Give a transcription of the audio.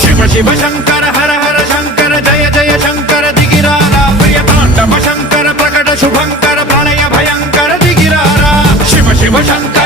शिव शिव शंकर हर हर शंकर जय जय शंकर दिगिरारा प्रिय तांडव शंकर प्रकट शुभंकर प्रणय भयंकर दिगिरारा शिव शिव शंकर